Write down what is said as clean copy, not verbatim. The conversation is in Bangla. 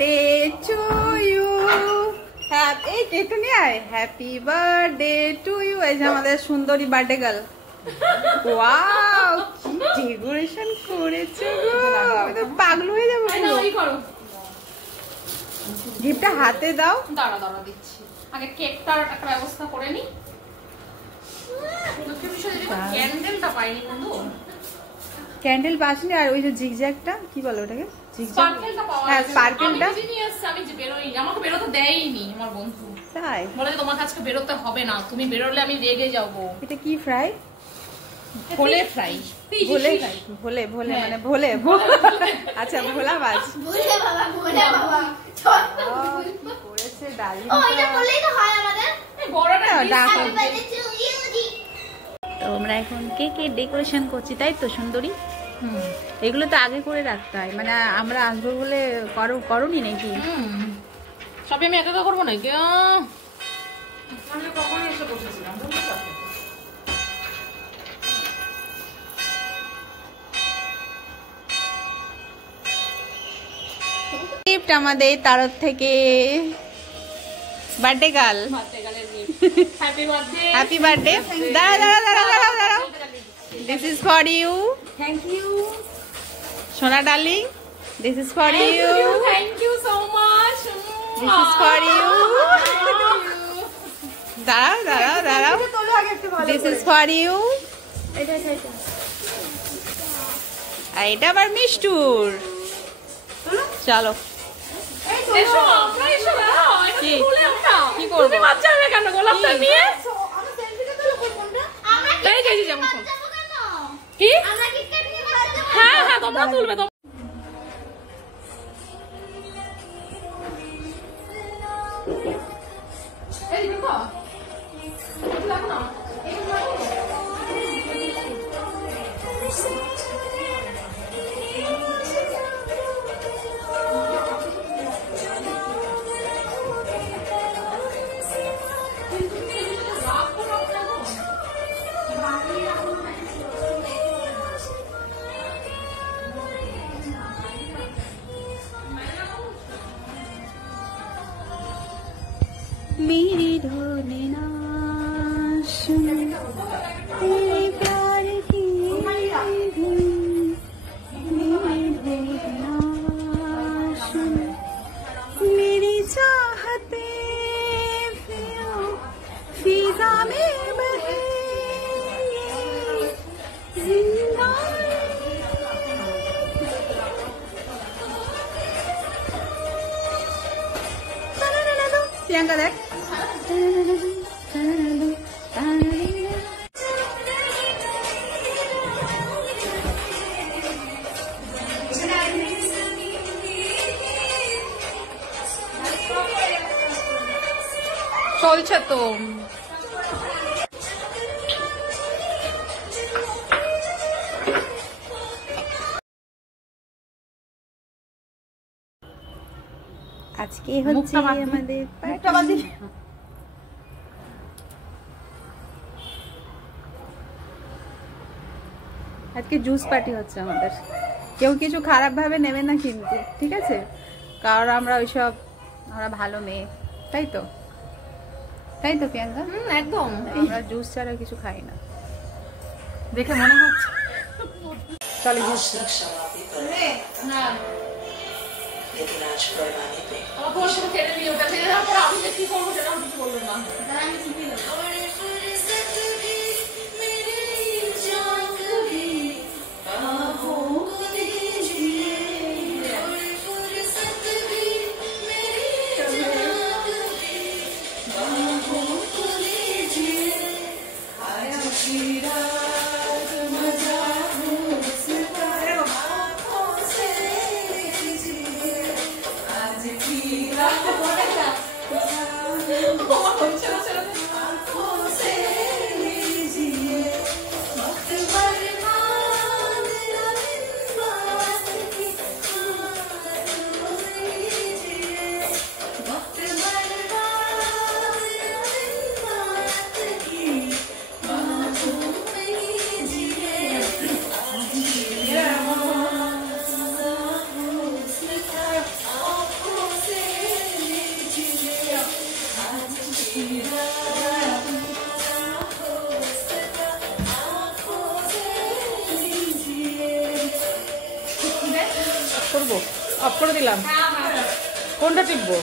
Birthday to you. এই কেকটা নিয়ে আয়। Happy birthday to you. এই যে আমাদের সুন্দরী বার্থডে গার্ল। ওয়াও, কি ডেকোরেশন করেছে গো, আমি তো পাগল হয়ে যাবো। গিফটটা হাতে দাও। দাঁড়া দাঁড়া দিচ্ছি, আগে কেকটার একটা ব্যবস্থা করে নি। ক্যান্ডেলটা পাইনি বন্ধু। ক্যান্ডেল পাসনি। আর ওই যে জিগজ্যাগটা কি বলো ওটাকে? স্পার্কেলটা পাওয়া হ্যাঁ, গেছে। স্পার্কেলটা আমি নিয়ে এসেছি, আমি যে বেরোইনি, আমাকে বেরোতে দেয়নি আমার বন্ধু। তাই বলে তোমার আজকে বেরোতে হবে না, তুমি বেরোলে আমি রেগে যাবো। এটা কি ফ্রাই? ভোলে ফ্রাই। ভোলে ভোলে ভোলে মানে ভোলে। আচ্ছা, ভোলা মাছ। ভোলে বাবা, ভোলে বাবা কি করেছে ডালিম। ও এটা বললেই তো হয় আমাদের। এই বড়টা ডাকো। হ্যাপি বার্থডে টু ইউ জি। তো আমরা এখন কেকের ডেকোরেশন করছি, তাই তো সুন্দরী? এগুলো তো আগে করে রাখতে হয়, মানে আমরা আসবো বলে করনি নাকি? সবই আমি একা একা করবো নাকি? কখনই এসে বসেছিলাম গিফট আমাদের তরফ থেকে birthday girl. Happy birthday. Happy birthday. দাঁড়াও। This is for you. Thank you সোনা darling, this is for you. Thank you so much. This is for you. দাঁড়াও। This is for you. আর এটা আবার মিষ্টুর। চলো এসো, আমরা এসো না। কি? কি করব? তুমি বাচ্চা হবে কেন গোলাপটা নিয়ে? আমরা সেলফিটা তুলো কোনটা? আমরা এই যে যেমন যাব কেন? কি? আমরা কেক নিয়ে বাড়ি যাব। হ্যাঁ তোমরা তুলবে তো। এই দেখো লাগো না। मेरी ढोले ना सुन तेरे प्यार की धुन, मेरी ढोले ना सुन मेरी चाहते फिजा में बहे जिंदा। प्रियंका देख। চলছে তো। আজকে হচ্ছে আমাদের আজকে জুস পার্টি হচ্ছে আমাদের। কেউ কিছু খারাপ ভাবে নেবে না কিন্তু, ঠিক আছে? কারণ আমরা ওইসব, আমরা ভালো মেয়ে, তাই তো প্রিয়াঙ্কা? একদম। আমরা জুস ছাড়া কিছু খাই না, দেখে মনে হচ্ছে। চলে জুস। হ্যাঁ তোমার সাথে ছেড়ে দিই, ওটা ছেড়ে দেওয়ার পর আমি যে কি করবো সেটা আমি কিছু বলবো না। আমি শিখে নেবো। অফ করে দিলাম। কোনটা টিপবো?